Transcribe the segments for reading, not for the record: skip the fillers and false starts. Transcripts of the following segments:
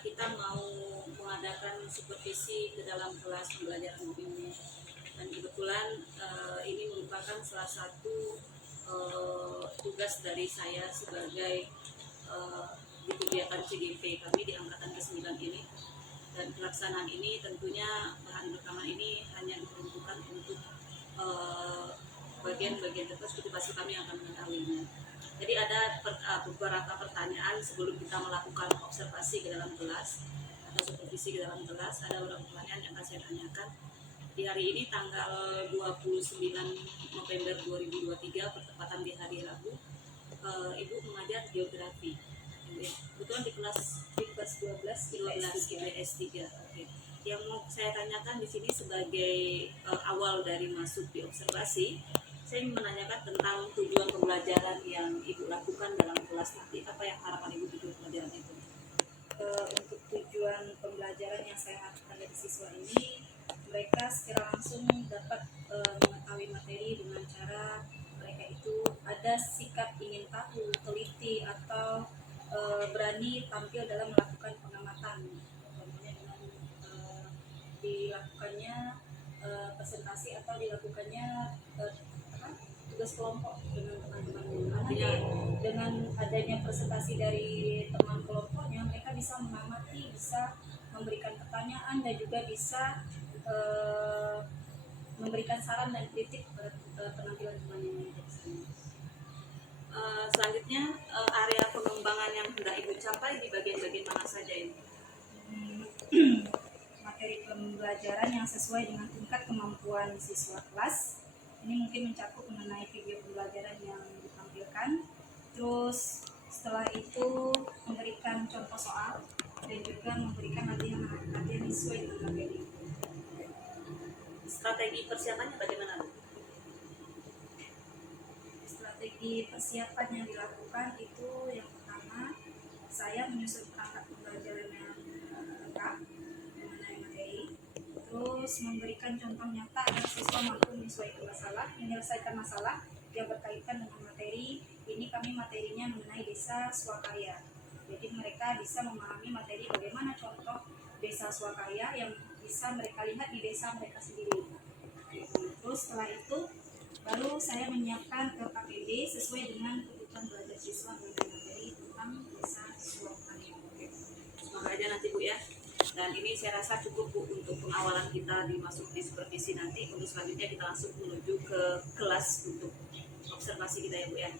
kita mau mengadakan supervisi ke dalam kelas pembelajaran ini, dan kebetulan ini merupakan salah satu tugas dari saya sebagai di kegiatan CGP kami di angkatan ke-9 ini. Dan pelaksanaan ini tentunya bahan rekaman ini hanya diperuntukkan untuk bagian-bagian tertentu masih kami akan mengetahuinya. Jadi ada beberapa pertanyaan sebelum kita melakukan observasi ke dalam kelas atau supervisi ke dalam kelas. Ada beberapa pertanyaan yang akan saya tanyakan. Di hari ini tanggal 29 November 2023 bertepatan di hari Rabu, Ibu mengajar geografi. Kebetulan di kelas 12 IPS 3. Oke. Yang mau saya tanyakan di sini sebagai awal dari masuk di observasi, saya ingin menanyakan tentang tujuan pembelajaran yang Ibu lakukan dalam kelas nanti. Apa yang harapan Ibu tujuan pembelajaran itu? Untuk tujuan pembelajaran yang saya harapkan dari siswa ini, mereka secara langsung dapat mengetahui materi dengan cara mereka itu ada sikap ingin tahu, teliti, atau berani tampil dalam melakukan pengamatan. Kemudian dengan dilakukannya presentasi atau dilakukannya tugas kelompok dengan teman-teman. Dengan adanya presentasi dari teman kelompoknya, mereka bisa mengamati, bisa memberikan pertanyaan, dan juga bisa memberikan saran dan kritik pada penampilan temannya. Selanjutnya area pengembangan yang hendak Ibu capai di bagian-bagian mana saja ini? Materi pembelajaran yang sesuai dengan tingkat kemampuan siswa kelas. Ini mungkin mencakup mengenai video pembelajaran yang ditampilkan. Terus setelah itu memberikan contoh soal dan juga memberikan latihan sesuai dengan materi. Strategi persiapannya bagaimana? Strategi persiapan yang dilakukan itu yang pertama, saya menyusun perangkat pembelajaran yang lengkap mengenai materi. Terus memberikan contoh nyata agar siswa mampu menyelesaikan masalah yang berkaitan dengan materi. Ini kami materinya mengenai desa swakarya. Jadi mereka bisa memahami materi bagaimana contoh desa swakarya yang bisa mereka lihat di desa mereka sendiri. Terus setelah itu baru saya menyiapkan ke KPD sesuai dengan kebutuhan belajar siswa mengenai materi tentang desa swakarya. Semoga aja nanti Bu ya. Dan ini saya rasa cukup Bu untuk pengawalan kita dimasuki di supervisi nanti. Untuk selanjutnya kita langsung menuju ke kelas untuk observasi kita ya Bu ya.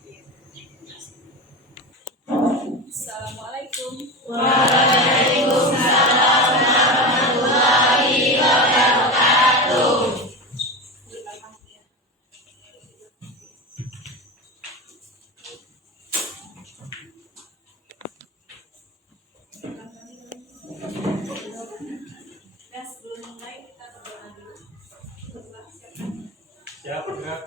Assalamualaikum. Waalaikumsalam warahmatullahi wabarakatuh. Sebelum mulai kita berdoa dulu. Siap, Kak.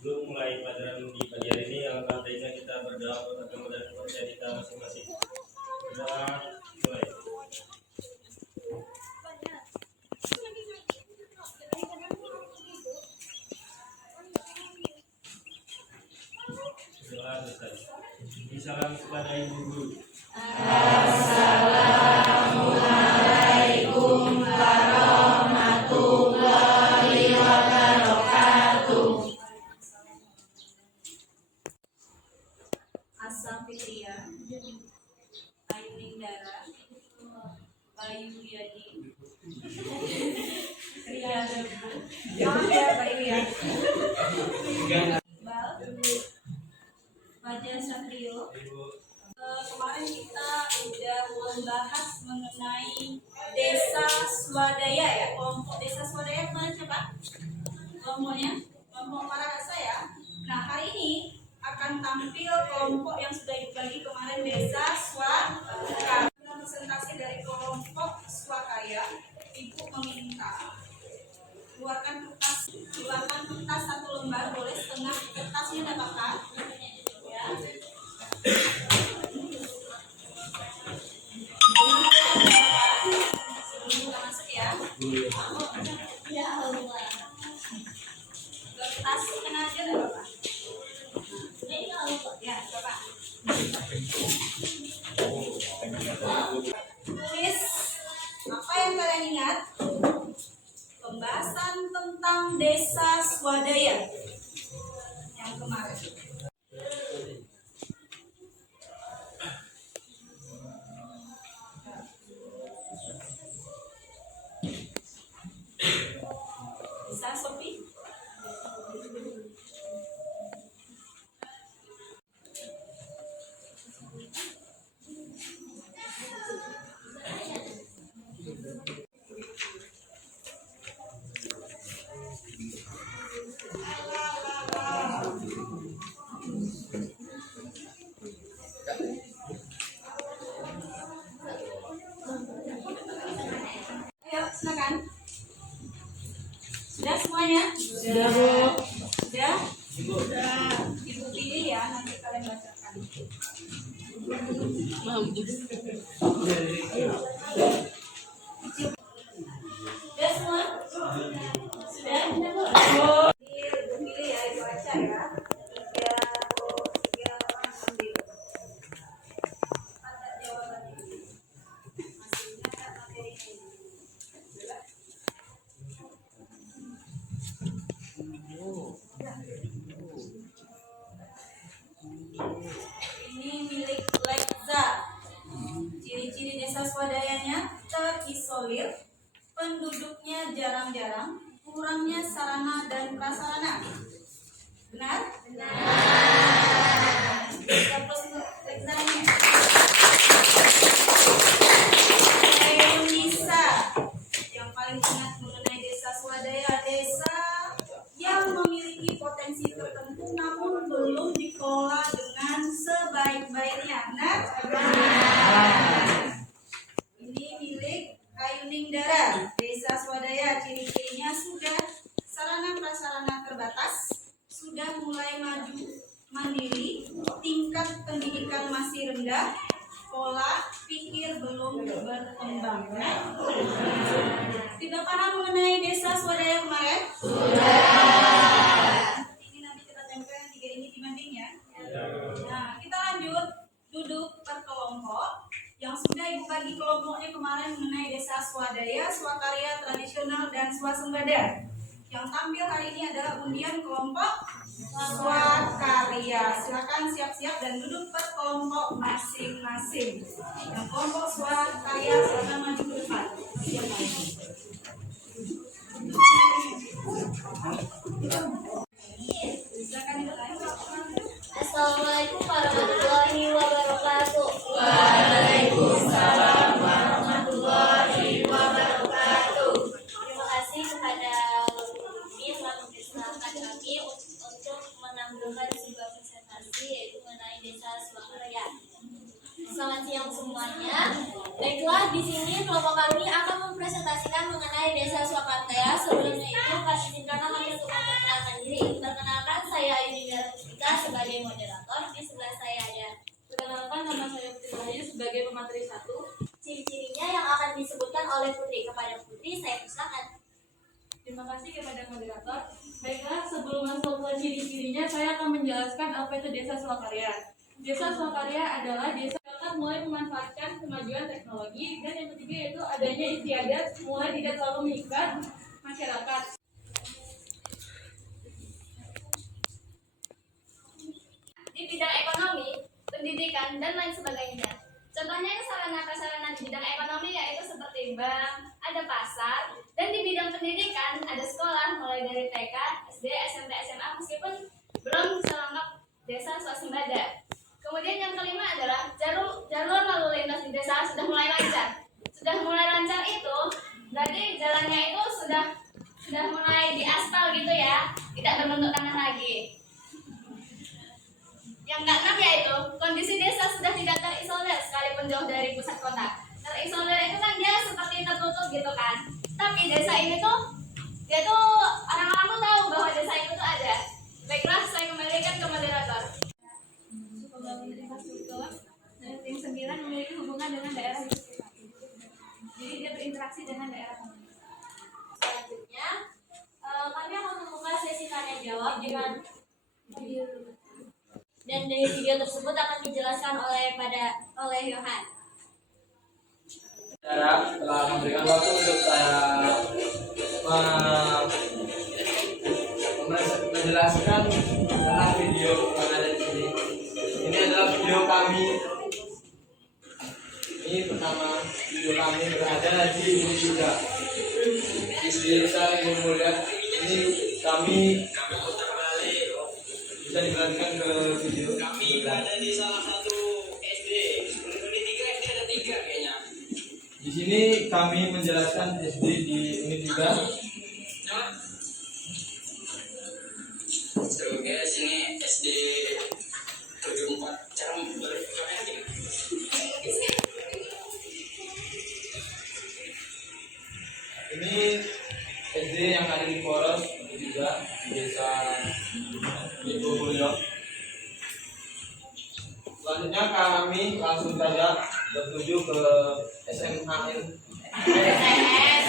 Belum mulai pelajaran di pagi hari ini, yang tadinya kita berdoa untuk agama dan kepercayaan kita masing-masing. Berdoa mulai. Berdoa selesai. Salam kepada ibu guru. Assalamualaikum warahmatullahi wabarakatuh. Asa Fitria, Ayu Nindara, Bayu Yadi, Ria Debu, Bayu Yadi, Bal, Fajar Satrio. Kemarin kita udah membahas mengenai desa swadaya ya, kelompok desa swadaya kemarin siapa? Kelompoknya, kelompok Parahasa ya. Nah hari ini akan tampil kelompok yang sudah dibagi kemarin desa swakarya. Presentasi dari kelompok swakarya, Ibu meminta keluarkan kertas 1 lembar, boleh setengah kertasnya tidak apa-apa ya. Kertas kena aja nggak apa-apa. Ya, coba. Sudah, Bu. Sudah? Sudah. Ibu pilih ya, nanti kalian bacakan. Sudah semua? Sudah? Ibu pilih ya, ibu baca ya. Tiga orang ambil. Kata jawabannya. Masih ingat materinya ini? Ini milik Lekza. Ciri-ciri desa swadayanya terisolir, penduduknya jarang-jarang, kurangnya sarana dan prasarana. Benar? Benar. Terus untuk Lekzanya. Nisa yang paling ingat mengenai desa swadaya, desa yang memiliki potensi tertentu namun belum dikelola dengan sebaik-baiknya. Benar? Ini milik Ayuning Dara. Desa swadaya ciri-cirinya sudah sarana prasarana terbatas, sudah mulai maju mandiri, tingkat pendidikan masih rendah, pola pikir belum berkembang. Tidak paham mengenai desa swadaya kemarin? Ini nanti kita tempel 3 ini dibanding ya. Nah, kita lanjut duduk per kelompok. Yang sudah ibu bagi kelompoknya kemarin mengenai desa swadaya, swakarya tradisional dan swasembada. Yang tampil hari ini adalah undian kelompok swakarya. Silakan siap-siap dan duduk per kelompok masing-masing. Yang kelompok swakarya silakan maju ke depan. Silakan dimulai. Assalamualaikum warahmatullahi wabarakatuh. Waalaikumsalam warahmatullahi wabarakatuh. Terima kasih kepada kami telah memperkenalkan kami untuk menampilkan sebuah presentasi yaitu mengenai desa swakarya. Selamat siang semuanya. Baiklah, di sini kelompok kami akan mempresentasikan mengenai desa swakarya. Sebelumnya itu kami izinkan kami untuk memperkenalkan diri. Perkenalkan, saya Ayuning Dara Puspita sebagai moderator. Di sebelah saya ada. Perkenalkan, nama saya Putri Rahayu sebagai pemateri 1. Ciri-cirinya yang akan disebutkan oleh Putri. Kepada Putri, saya persilakan. Terima kasih kepada moderator. Baiklah, sebelum masuk ke ciri-cirinya, saya akan menjelaskan apa itu desa swakarya. Desa swakarya adalah desa yang mulai memanfaatkan kemajuan teknologi, dan yang ketiga yaitu adanya istiadat mulai tidak terlalu mengikat masyarakat. Di bidang ekonomi, pendidikan, dan lain sebagainya. Contohnya sarana prasarana di bidang ekonomi yaitu seperti bank, ada pasar, dan di bidang pendidikan ada sekolah mulai dari TK, SD, SMP, SMA meskipun belum selengkap desa swasembada. Kemudian yang kelima adalah jalur lalu lintas di desa sudah mulai lancar. Sudah mulai lancar itu berarti jalannya itu sudah mulai diaspal gitu ya, tidak berbentuk tanah lagi. Yang keenam yaitu kondisi desa sudah tidak terisolir sekalipun jauh dari pusat kota. Terisolir itu kan dia seperti tertutup gitu kan. Tapi desa ini tuh dia tuh orang-orang tuh tahu bahwa desa itu tuh ada. Baiklah, saya kembalikan ke moderator. Pembangunan infrastruktur dan tim 9 memiliki hubungan dengan daerah itu. Jadi dia berinteraksi dengan daerah. Selanjutnya, kami akan membuka sesi tanya jawab dengan dan dari video tersebut akan dijelaskan oleh Yohan. Saya telah memberikan waktu untuk saya menjelaskan tentang video yang ada di sini. Ini adalah video kami. Ini pertama video kami berada di ini juga di desa yang mulia. Ini kami bisa dilanjutkan ke video. Kami berada di salah satu SD. Unit 3 SD ada 3 kayaknya. Di sini kami menjelaskan SD di unit 3. So guys, ini SD 74. Cara memverifikasinya gini. Ini SD yang ada di Poros unit 3. Selanjutnya kami langsung saja bertuju ke SMAN.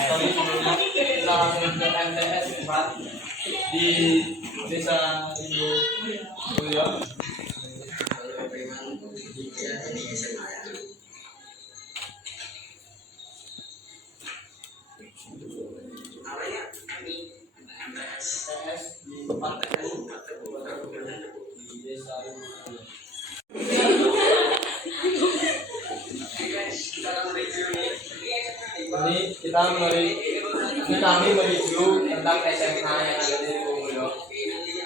Sorry, sebelumnya kita langsung ke MTS 4 di Desa Rindu Mulyo. MTS di 4 di Desa Rindu Mulyo. Ini kami mereview tentang SMA yang ada di Bumulyo. Ini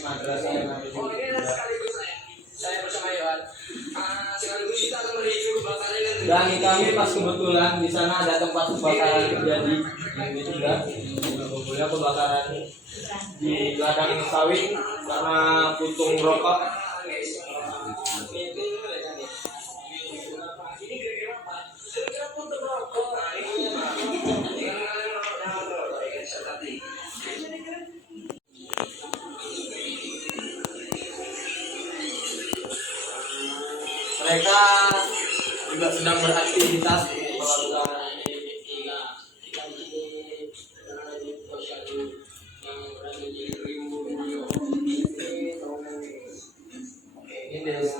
madrasah yang ada di Bumulyo. Saya bersama Yohan. Sekaligus kita akan mereview kebakaran yang Dan kami pas kebetulan di sana ada tempat kebakaran terjadi yang ketiga di Bumulyo, kebakaran di ladang sawit karena puntung rokok. Mereka juga sedang beraktivitas melakukan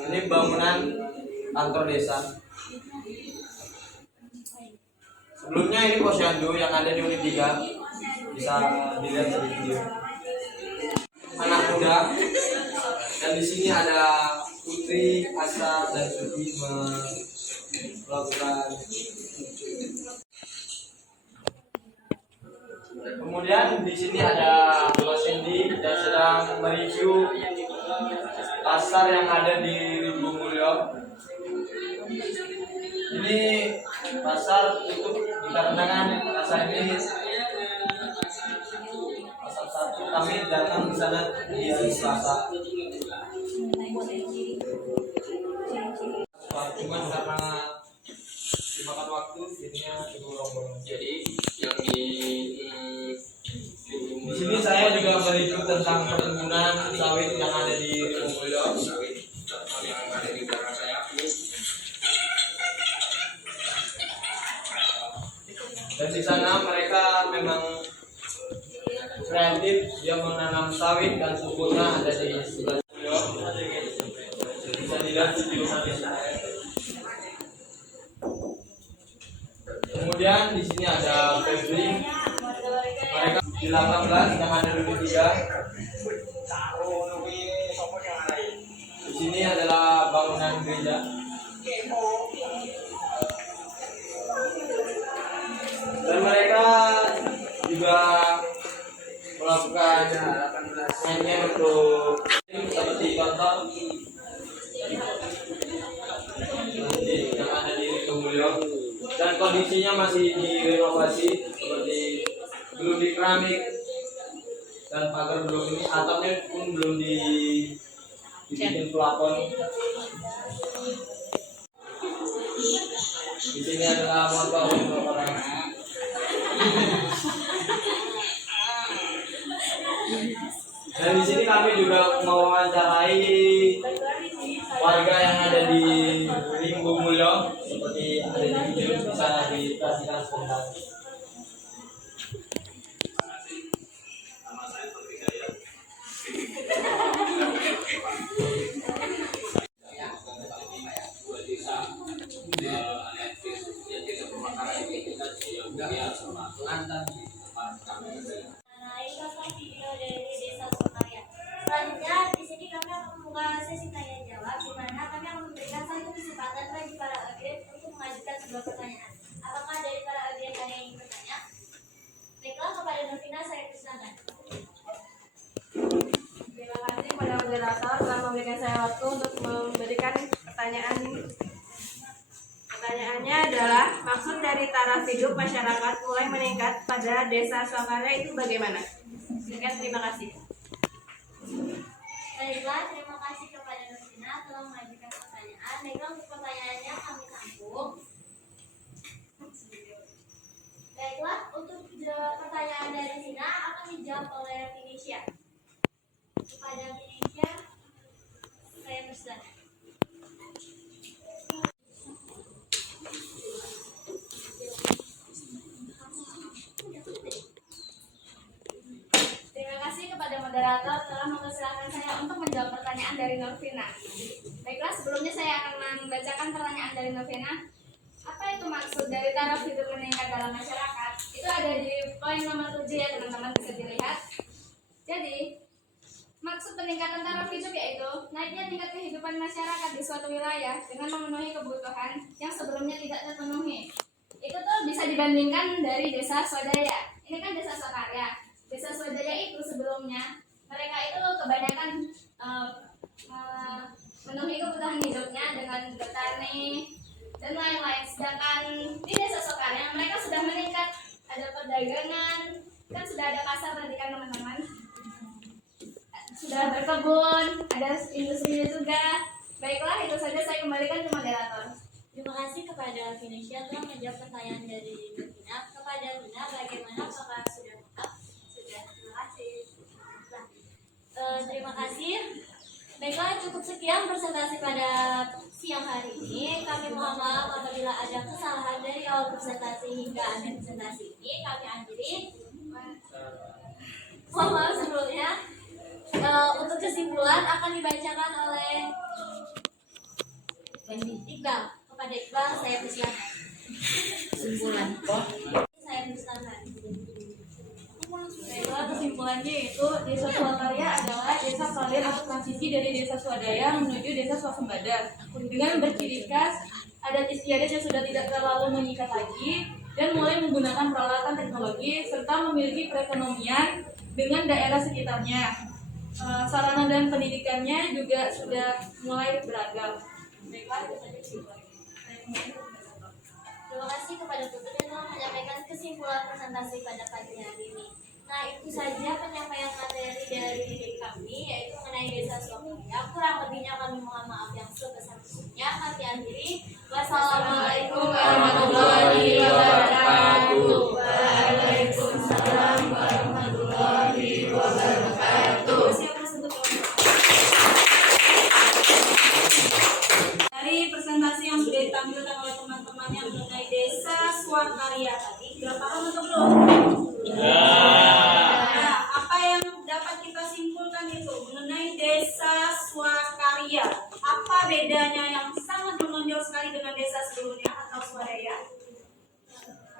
ini bangunan kantor desa. Sebelumnya ini posyandu yang ada di unit 3, bisa dilihat dari video. Anak muda, dan di sini ada Putri, Asa, dan Suti melakukan. Kemudian di sini ada Mas Cindy yang sedang mereview pasar yang ada di Rimbu Mulyo. Ini pasar tutup dikarenakan pasar ini pasar satu, kami datang ke sana di hari Selasa. Cuma karena dimakan waktu jadinya dibolong-bolong. Jadi yang di Di sini saya juga mereview tentang perkebunan sawit yang ada di Bumulyo. yang ada di belakang saya. Dan di sana mereka memang kreatif, dia menanam sawit dan suburnya ada di sebelah Bumulyo. Bisa dilihat video di sana. Kemudian di sini ada Febri. Mereka di 18 yang ada di 3. Di sini adalah bangunan gereja. Dan mereka juga melakukan hanya untuk seperti contoh yang ada di Bumulyo, dan kondisinya masih direnovasi, seperti belum di keramik dan pagar belum ini, atapnya pun belum dibikin pelapon. Di sini adalah motor untuk orang. Dan di sini kami juga mewawancarai warga yang ada di Rimbu Mulyo, seperti ada di video, bisa diperhatikan sebentar. Video dari Desa Sukarya. Selanjutnya di sini kami akan membuka sesi tanya jawab, di mana kami akan memberikan satu kesempatan bagi para audiens untuk mengajukan sebuah pertanyaan. Apakah dari para audiens ada yang ingin bertanya? Baiklah, kepada Novina saya persilakan. Terima kasih kepada moderator telah memberikan saya waktu untuk memberikan pertanyaan. Pertanyaannya adalah, maksud dari taraf hidup masyarakat mulai meningkat pada Desa Sukarya itu bagaimana? Sekian, terima kasih. Baiklah, terima kasih kepada Novina telah mengajukan pertanyaan. Baiklah, untuk pertanyaannya kami tampung. Baiklah, untuk jawaban pertanyaan dari Sina akan dijawab oleh Finisha. Kepada Finisha, saya bersilakan. Terima kasih kepada moderator telah mempersilahkan saya untuk menjawab pertanyaan dari Norvina. Baiklah, sebelumnya saya akan membacakan pertanyaan dari Norvina. Apa itu maksud dari taraf hidup meningkat dalam masyarakat? Itu ada di poin nomor 7 ya teman-teman, bisa dilihat. Jadi, maksud peningkatan taraf hidup yaitu naiknya tingkat kehidupan masyarakat di suatu wilayah dengan memenuhi kebutuhan yang sebelumnya tidak terpenuhi. Itu tuh bisa dibandingkan dari desa swadaya. Ini kan desa swakarya. Desa swadaya itu sebelumnya mereka itu kebanyakan memenuhi kebutuhan hidupnya dengan bertani dan lain-lain. Sedangkan di desa swakarya mereka sudah meningkat, ada perdagangan, kan sudah ada pasar tadi kan teman-teman, sudah berkebun, ada industri juga. Baiklah, itu saja, saya kembalikan ke moderator. Terima kasih kepada Finisha telah menjawab pertanyaan dari Vina. Kepada Vina, bagaimana, apakah sudah lengkap? Sudah, terima kasih. Terima kasih. Baiklah, cukup sekian presentasi pada siang hari ini. Kami mohon maaf apabila ada kesalahan dari awal presentasi hingga akhir presentasi ini. Kami akhiri. Mohon maaf sebelumnya. Untuk kesimpulan akan dibacakan oleh Iqbal. Kepada Iqbal, saya persilakan. Kesimpulan. Saya persilakan. Baiklah, kesimpulannya itu desa swakarya adalah desa kalir atau transisi dari desa swadaya menuju desa swasembada dengan berciri khas adat istiadat yang sudah tidak terlalu mengikat lagi dan mulai menggunakan peralatan teknologi serta memiliki perekonomian dengan daerah sekitarnya. Sarana dan pendidikannya juga sudah mulai beragam. Baiklah, itu saja kesimpulannya. Terima kasih kepada Putri yang telah menyampaikan kesimpulan presentasi pada pagi hari ini. Nah, itu saja penyampaian materi dari kami, yaitu mengenai desa swakarya. Kurang lebihnya kami mohon maaf yang sebesar-besarnya. Kami akhiri. Wassalamualaikum warahmatullahi wabarakatuh. Waalaikumsalam warahmatullahi wabarakatuh. Dari presentasi yang sudah ditampilkan oleh teman-temannya mengenai desa swakarya tadi, sudah paham atau belum? Nah, apa yang dapat kita simpulkan itu mengenai desa swakarya? Apa bedanya yang sangat menonjol sekali dengan desa sebelumnya atau swadaya?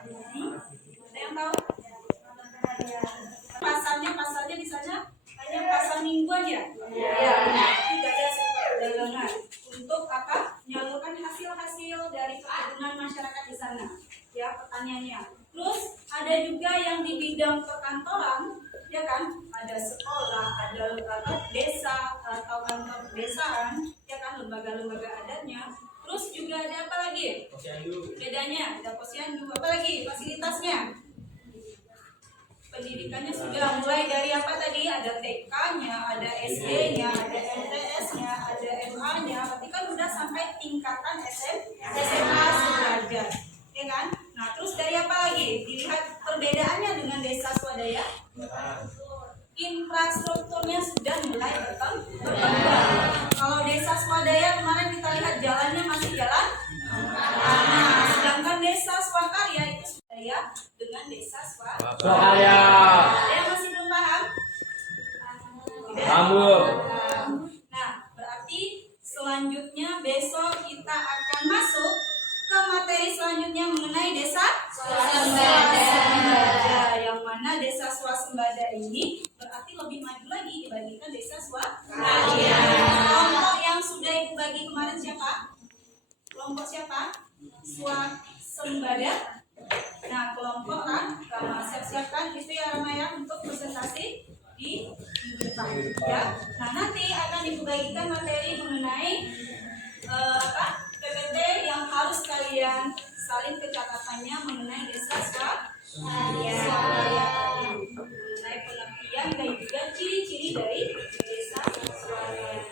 Ada yang tahu? Pasarnya di sana hanya pasar mingguan ya? Iya. Tidak ada perdagangan. Untuk apa? Menyalurkan hasil-hasil dari perkebunan masyarakat di sana. Ya, pertanyaannya. Terus ada juga yang di bidang perkantoran, ya kan? Ada sekolah, ada desa atau kantor pedesaan, ya kan, lembaga-lembaga adatnya. Terus juga ada apa lagi? Posyandu. Bedanya, ada posyandu. Apa lagi? Fasilitasnya. Pendidikannya sudah mulai dari apa tadi? Ada TK-nya, ada SD-nya, ada MTS-nya, ada MA-nya. Berarti kan udah sampai tingkatan SMA sederajat, ya kan? Nah, terus dari apa lagi? Dilihat perbedaannya dengan desa swadaya. Infrastrukturnya sudah mulai berkembang. Kalau desa swadaya kemarin kita lihat jalannya masih jalan. Nah, sedangkan desa swakarya itu swadaya dengan desa Swakarya. Ada yang masih belum paham? Sambung. Nah, berarti selanjutnya besok kita akan masuk ke materi selanjutnya mengenai desa swasembada. Yang mana desa swasembada ini berarti lebih maju lagi dibandingkan desa swakarya. Kelompok yang sudah Ibu bagi kemarin siapa? Kelompok siapa? Swasembada. Nah, kelompok Rama, siap-siapkan itu ya Rama ya untuk presentasi di minggu depan ya. Nah, nanti akan dibagikan materi mengenai PPT yang harus kalian salin kecatatannya mengenai desa swakarya, mengenai pengertian dan juga ciri-ciri dari desa swakarya.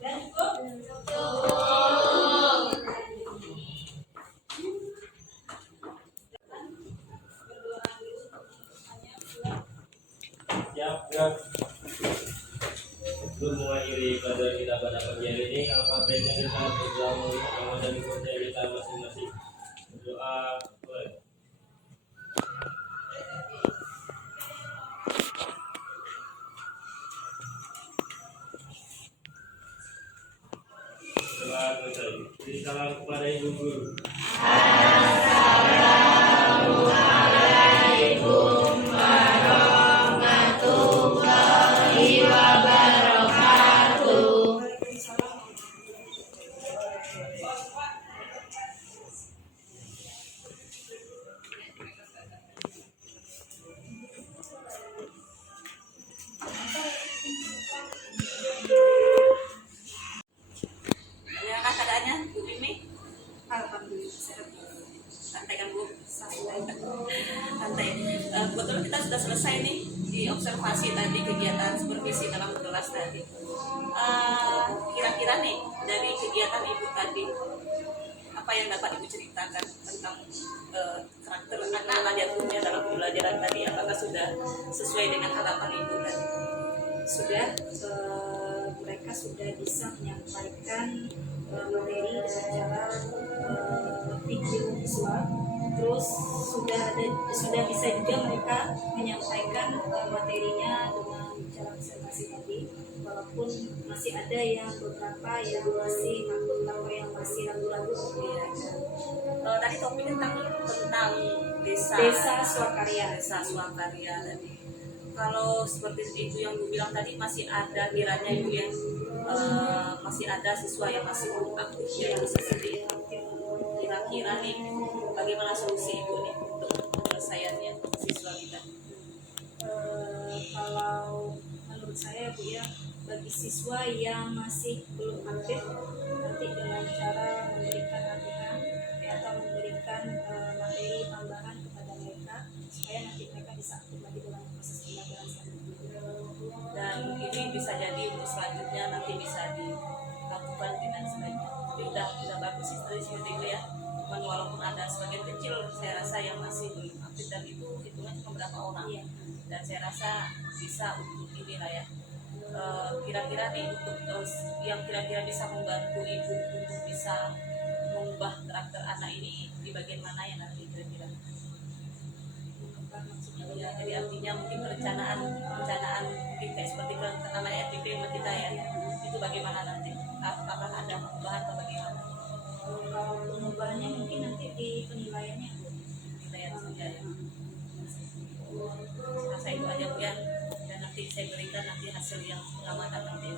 Dan cukup. Ya. Sebelum mengakhiri pelajaran kita pada pagi hari ini, apa baiknya kita berdoa untuk Ramadan kepercayaan kita masing-masing. Berdoa, boleh. Doa selesai. Beri salam kepada ibu guru. Bagaimana keadaannya, Bu Mimi? Alhamdulillah sehat. Santai kan, Bu? Santai. Kebetulan kita sudah selesai nih di observasi tadi, kegiatan supervisi dalam kelas tadi. Kira-kira nih dari kegiatan Ibu tadi, apa yang dapat Ibu ceritakan tentang karakter anak-anak yang punya dalam pembelajaran tadi? Apakah sudah sesuai dengan harapan Ibu tadi? Sudah mereka sudah bisa menyampaikan materi dengan cara video visual, terus sudah bisa juga mereka menyampaikan materinya dengan cara presentasi tadi, walaupun masih ada yang beberapa yang masih takut atau yang masih ragu-ragu. Tadi topiknya tentang Desa Swakarya. Desa Swakarya tadi. Kalau seperti itu yang Bu bilang tadi, masih ada kiranya Ibu ya, masih ada siswa yang masih belum aktif ya, seperti itu. Kira-kira nih bagaimana solusi Ibu nih untuk penyelesaiannya siswa kita? Kalau menurut saya Bu ya, bagi siswa yang masih belum aktif, nanti dengan cara memberikan latihan atau memberikan materi tambahan kepada mereka supaya nanti mereka bisa aktif lagi dalam proses pembelajaran selanjutnya. Dan ini bisa jadi untuk selanjutnya nanti bisa dilakukan dengan sebaiknya. Tapi udah bagus sih tadi seperti itu ya. Cuman walaupun ada sebagian kecil saya rasa yang masih belum aktif, dan itu hitungan cuma berapa orang. Iya. Dan saya rasa bisa untuk ini lah ya. Kira-kira nih untuk yang kira-kira bisa membantu Ibu untuk bisa mengubah karakter anak ini di bagian mana ya nanti kira-kira? Ya, jadi artinya mungkin perencanaan mungkin kayak seperti namanya RTP sama kita ya, itu bagaimana nanti? Apakah ada perubahan atau bagaimana? Kalau pengubahannya mungkin nanti di penilaiannya Bu. Penilaian saja ya. Saya rasa itu aja Bu ya, dan nanti saya berikan nanti hasil yang pengamatan nanti.